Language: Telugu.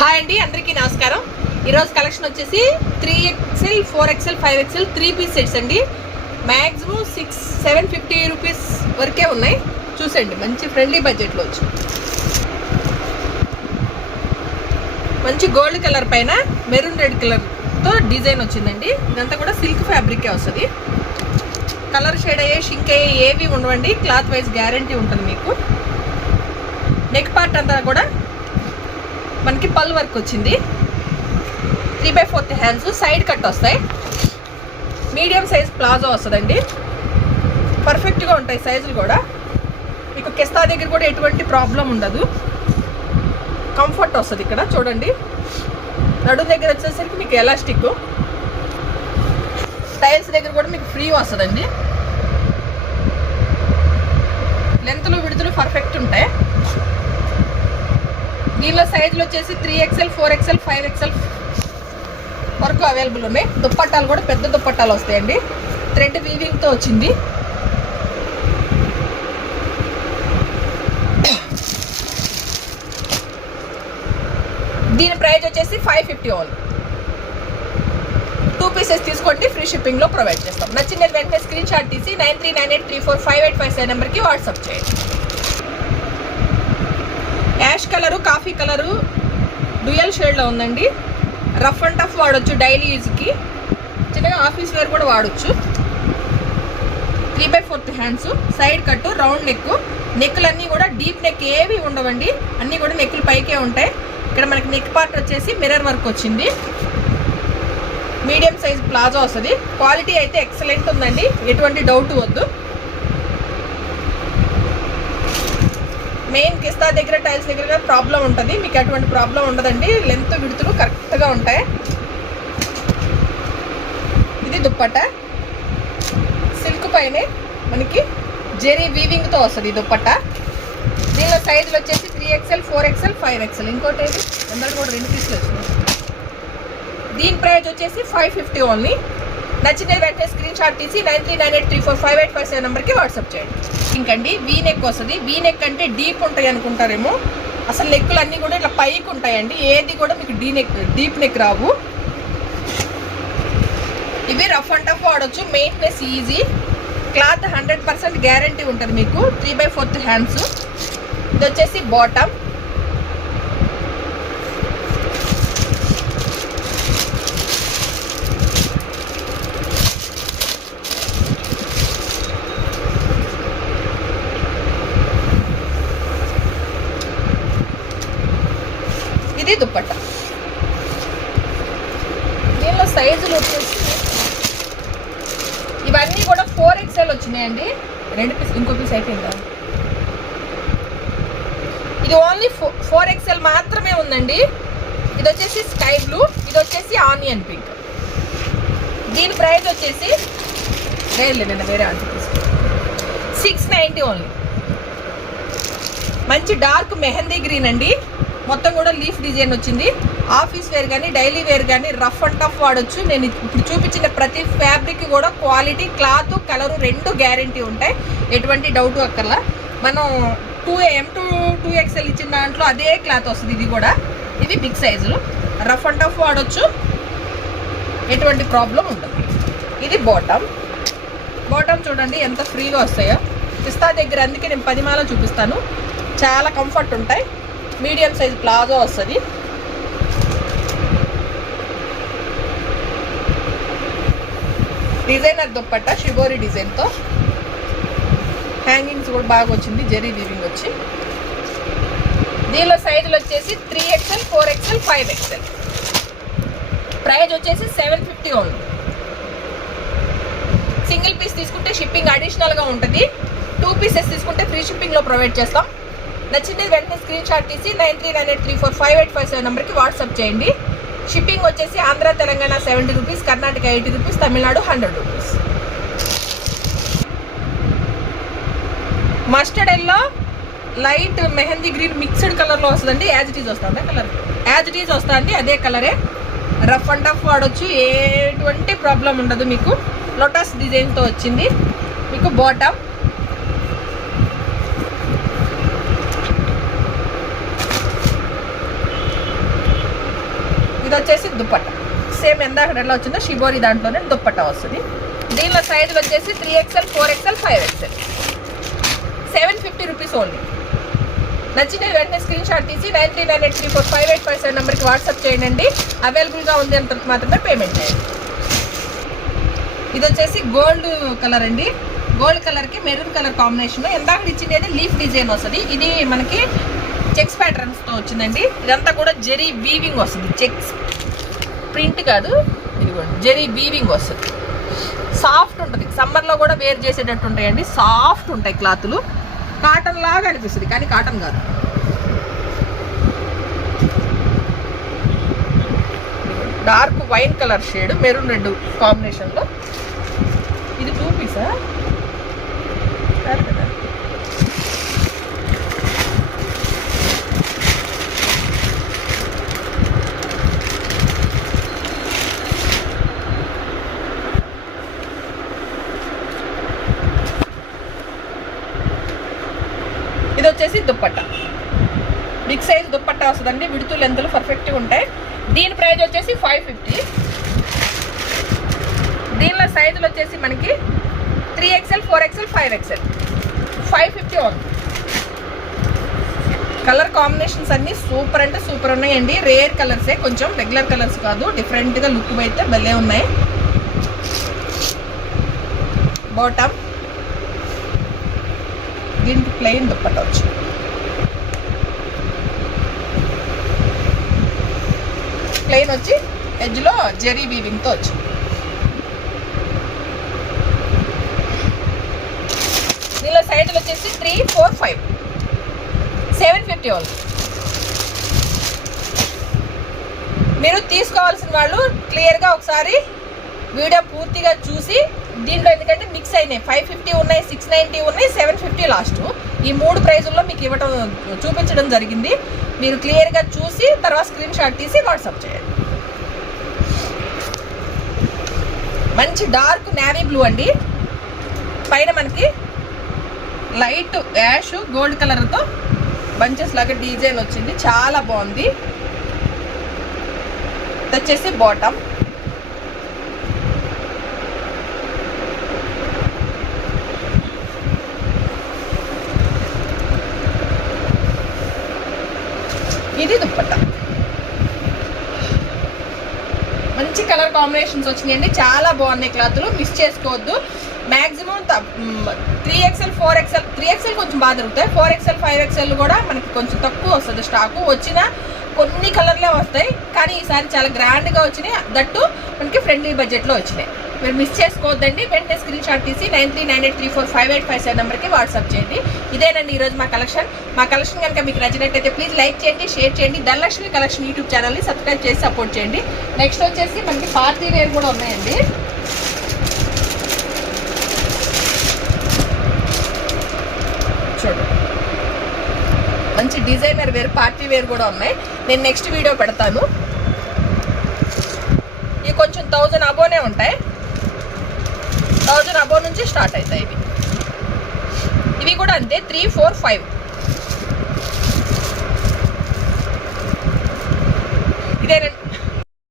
హాయ్ అండి, అందరికీ నమస్కారం. ఈరోజు కలెక్షన్ వచ్చేసి 3XL 4XL 5XL 3 piece sets అండి. మ్యాక్సిమం 750 రూపీస్ వరకే ఉన్నాయి. చూసండి, మంచి ఫ్రెండ్లీ బడ్జెట్లో వచ్చి మంచి గోల్డ్ కలర్ పైన మెరూన్ రెడ్ కలర్తో డిజైన్ వచ్చిందండి. ఇదంతా కూడా సిల్క్ ఫ్యాబ్రికే వస్తుంది. కలర్ షేడ్ అయ్యే షింక్ అయ్యే ఏవి ఉండవండి. క్లాత్ వైజ్ గ్యారంటీ ఉంటుంది మీకు. నెక్ పార్ట్ అంతా కూడా మనకి పల్ వర్క్ వచ్చింది. 3/4 హ్యాండ్స్, సైడ్ కట్ వస్తాయి. మీడియం సైజ్ ప్లాజో వస్తుందండి. పర్ఫెక్ట్గా ఉంటాయి సైజులు కూడా. మీకు కిస్తా దగ్గర కూడా ఎటువంటి ప్రాబ్లం ఉండదు. కంఫర్ట్ వస్తుంది. ఇక్కడ చూడండి, నడుము దగ్గర వచ్చేసరికి మీకు ఎలాస్టిక్, టైల్స్ దగ్గర కూడా మీకు ఫ్రీ వస్తుందండి. లెంత్లు విడుదలు పర్ఫెక్ట్ ఉంటాయి. దీనిలో సైజులు వచ్చేసి 3XL 4XL 5XL వరకు అవైలబుల్ ఉన్నాయి. దుప్పట్టాలు కూడా పెద్ద దుప్పట్టాలు వస్తాయండి. థ్రెడ్ వీవింగ్తో వచ్చింది. దీని ప్రైస్ వచ్చేసి 550 ఓన్లీ. 2 పీసెస్ తీసుకోండి, ఫ్రీ షిప్పింగ్లో ప్రొవైడ్ చేస్తాం. నచ్చిన వెంటనే స్క్రీన్ షాట్ తీసి 9398345857 నెంబర్కి వాట్సాప్ చేయండి. Ash colour, coffee colour dual షేడ్లో ఉందండి. రఫ్ అండ్ టఫ్ వాడచ్చు, డైలీ యూజ్కి. చిన్నగా ఆఫీస్ వేర్ కూడా వాడచ్చు. 3/4 hands, side cut, round neck. నెక్కులన్నీ కూడా డీప్ నెక్ ఏవి ఉండవండి. అన్నీ కూడా నెక్కులు పైకే ఉంటాయి. ఇక్కడ మనకి నెక్ పార్ట్ వచ్చేసి మిర్రర్ వర్క్ వచ్చింది. మీడియం సైజ్ ప్లాజో వస్తుంది. క్వాలిటీ అయితే ఎక్సలెంట్ ఉందండి, ఎటువంటి డౌట్ వద్దు. మెయిన్ కిస్తా దగ్గర, టైల్స్ దగ్గర ప్రాబ్లం ఉంటుంది. మీకు అటువంటి ప్రాబ్లం ఉండదండి. లెంత్ విడుతులు కరెక్ట్గా ఉంటాయి. ఇది దుప్పట్ట, సిల్క్ పైనే మనకి జెరీ వీవింగ్తో వస్తుంది ఈ దుప్పట్ట. దీనిలో సైజులు వచ్చేసి 3XL 4XL 5XL. ఇంకోటి ఏది అందరూ కూడా 2 పీసులు వచ్చినాయి. దీని ప్రైస్ వచ్చేసి 550 ఓన్లీ. నచ్చిన వెంటనే స్క్రీన్ షాట్ తీసి 9398345857 నెంబర్కి వాట్సాప్ చేయండి. ఇంకండి వీ నెక్ వస్తుంది. వీ నెక్ అంటే డీప్ ఉంటాయి అనుకుంటారేమో. అసలు నెక్కులు అన్నీ కూడా ఇట్లా పైకి ఉంటాయండి. ఏది కూడా మీకు డీప్ నెక్ రావు. ఇవి రఫ్ అండ్ టఫ్ వాడచ్చు. Maintenance easy. క్లాత్ 100% గ్యారంటీ ఉంటుంది మీకు. 3/4 హ్యాండ్స్. ఇది వచ్చేసి బాటమ్. ఇది దుప్పట్ట. దీనిలో సైజులు వచ్చేసి ఇవన్నీ కూడా 4XL వచ్చినాయండి. 2 పీస్, ఇంకో పీస్ అయిపోయిందా? ఇది ఓన్లీ 4XL మాత్రమే ఉందండి. ఇది వచ్చేసి స్కై బ్లూ, ఇది వచ్చేసి ఆనియన్ పింక్. దీని ప్రైస్ వచ్చేసి వేరే 690 ఓన్లీ. మంచి డార్క్ మెహందీ గ్రీన్ అండి. మొత్తం కూడా లీఫ్ డిజైన్ వచ్చింది. ఆఫీస్ వేర్ కానీ, డైలీ వేర్ కానీ రఫ్ అండ్ టఫ్ వాడచ్చు. నేను ఇప్పుడు చూపించిన ప్రతి ఫ్యాబ్రిక్ కూడా క్వాలిటీ, క్లాత్, కలరు 2 గ్యారంటీ ఉంటాయి. ఎటువంటి డౌట్ అక్కర్లా. మనం 2M to 2XL ఇచ్చిన దాంట్లో అదే క్లాత్ వస్తుంది. ఇది కూడా, ఇవి బిగ్ సైజులు. రఫ్ అండ్ టఫ్ వాడచ్చు, ఎటువంటి ప్రాబ్లం ఉండదు. ఇది బాటమ్. బాటమ్ చూడండి ఎంత ఫ్రీగా వస్తాయో. పిస్తా దగ్గర అందుకే నేను 10 మాల చూపిస్తాను. చాలా కంఫర్ట్ ఉంటాయి. మీడియం సైజ్ ప్లాజో వస్తుంది. డిజైనర్ దుప్పట్ట, షిబోరి డిజైన్తో. హ్యాంగింగ్స్ కూడా బాగా వచ్చింది, జెరీ వీవింగ్ వచ్చి. దీనిలో సైజులు వచ్చేసి 3XL 4XL 5XL. ప్రైస్ వచ్చేసి 750 ఓన్లీ. సింగిల్ పీస్ తీసుకుంటే షిప్పింగ్ అడిషనల్గా ఉంటుంది. 2 పీసెస్ తీసుకుంటే ఫ్రీ షిప్పింగ్లో ప్రొవైడ్ చేస్తాం. నచ్చింది వెంటనే స్క్రీన్ షాట్ తీసి 9398345857 నెంబర్కి వాట్సాప్ చేయండి. షిప్పింగ్ వచ్చేసి Andhra, Telangana 70 rupees, Karnataka 80 rupees, Tamil Nadu 100 rupees. Mustard yellow, light mehndi green mixed కలర్లో వస్తుందండి. యాజ్ ఇట్ ఈజ్ వస్తుంది కలర్, యాజ్ ఇట్ ఈజ్ వస్తుంది అదే కలరే. రఫ్ అండ్ టఫ్ వాడచ్చు, ఎటువంటి ప్రాబ్లం ఉండదు మీకు. లోటస్ డిజైన్తో వచ్చింది మీకు బాటమ్. ఇది వచ్చేసి దుప్పట్ట, సేమ్ ఎందాక ఎలా వచ్చిందో షిబోరి దాంట్లోనే దుప్పట్ట వస్తుంది. దీనిలో సైజులు వచ్చేసి 3XL, 4XL, 5XL. 750 rupees only. నచ్చిన వెంటనే స్క్రీన్ షాట్ తీసి 9398345857 నెంబర్కి వాట్సాప్ చేయండి. అవైలబుల్గా ఉంది అంత మాత్రమే పేమెంట్ చేయండి. ఇది వచ్చేసి గోల్డ్ కలర్ అండి. గోల్డ్ కలర్కి మెరూన్ కలర్ కాంబినేషన్. ఎందాక ఇచ్చింది లీఫ్ డిజైన్ వస్తుంది. ఇది మనకి చెక్స్ ప్యాటర్న్స్తో వచ్చిందండి. ఇదంతా కూడా జెరీ వీవింగ్ వస్తుంది. చెక్స్ ప్రింట్ కాదు, ఇది కూడా జెరీ వీవింగ్ వస్తుంది. సాఫ్ట్ ఉంటుంది. సమ్మర్లో కూడా వేర్ చేసేటట్టు ఉంటాయండి. సాఫ్ట్ ఉంటాయి క్లాతులు. కాటన్ లాగా అనిపిస్తుంది కానీ కాటన్ కాదు. Dark wine colour shade maroon red కాంబినేషన్లో. ఇది 2 పీసా కదా. ఇది వచ్చేసి దుప్పట్ట, బిగ్ సైజ్ దుప్పట్ట వస్తుందండి. విడుతు లెంతులు పర్ఫెక్ట్గా ఉంటాయి. దీని ప్రైస్ వచ్చేసి 550. దీనిలో సైజులు వచ్చేసి మనకి 3XL, 4XL, 5XL. 550 ఉంది. కలర్ కాంబినేషన్స్ అన్నీ సూపర్ అంటే సూపర్ ఉన్నాయండి. రేర్ కలర్సే, కొంచెం రెగ్యులర్ కలర్స్ కాదు. డిఫరెంట్గా లుక్ అయితే భలే ఉన్నాయి. బాటమ్, దీనికి ప్లెయిన్ దుప్పట్ట వచ్చి ప్లెయిన్ వచ్చి ఎడ్జ్లో జెరీ వీవింగ్తో వచ్చి. దీనిలో సైజులు వచ్చేసి 3, 4, 5. 750 ఓన్లీ. మీరు తీసుకోవాల్సిన వాళ్ళు క్లియర్గా ఒకసారి వీడియో పూర్తిగా చూసి, దీంట్లో ఎందుకంటే మిక్స్ అయినాయి. 550 ఉన్నాయి, 690 ఉన్నాయి, 750 లాస్ట్. ఈ 3 ప్రైజుల్లో మీకు ఇవ్వటం చూపించడం జరిగింది. మీరు క్లియర్గా చూసి తర్వాత స్క్రీన్ షాట్ తీసి వాట్సాప్ చేయండి. మంచి డార్క్ నేవీ బ్లూ అండి. పైన మనకి లైట్ యాష్ గోల్డ్ కలర్తో బంచెస్ లాగా డిజైన్ వచ్చింది. చాలా బాగుంది. ఇది వచ్చేసి బాటమ్. ఇది దుప్పట్ట. మంచి కలర్ కాంబినేషన్స్ వచ్చినాయండి. చాలా బాగున్నాయి క్లాతులు. మిస్ చేసుకోవద్దు. మ్యాక్సిమం 3XL, 4XL, 3XL కొంచెం బాగా దొరుకుతాయి. 4XL, 5XL కూడా మనకి కొంచెం తక్కువ వస్తుంది స్టాకు. వచ్చిన కొన్ని కలర్లే వస్తాయి కానీ ఈసారి చాలా గ్రాండ్గా వచ్చినాయి. దట్టు మనకి ఫ్రెండ్లీ బడ్జెట్లో వచ్చినాయి. మీరు మిస్ చేసుకోవద్దండి. వెంటనే స్క్రీన్ షాట్ తీసి 9398345857 నెంబర్కి వాట్సాప్ చేయండి. ఇదేనండి ఈరోజు మా కలెక్షన్. మా కలెక్షన్ కనుక మీకు నచ్చినట్టయితే ప్లీజ్ లైక్ చేయండి, షేర్ చేయండి. ధనలక్ష్మి కలెక్షన్ యూట్యూబ్ ఛానల్ని సబ్స్క్రైబ్ చేసి సపోర్ట్ చేయండి. నెక్స్ట్ వచ్చేసి మనకి పార్టీ వేర్ కూడా ఉన్నాయండి. చూడండి, మంచి డిజైనర్ వేర్, పార్టీ వేర్ కూడా ఉన్నాయి. నేను నెక్స్ట్ వీడియో పెడతాను. ఇవి కొంచెం 1000 అబోనే ఉంటాయి. 1000 అబో నుంచి స్టార్ట్ అవుతాయి. ఇవి కూడా అంతే 3, 4, 5.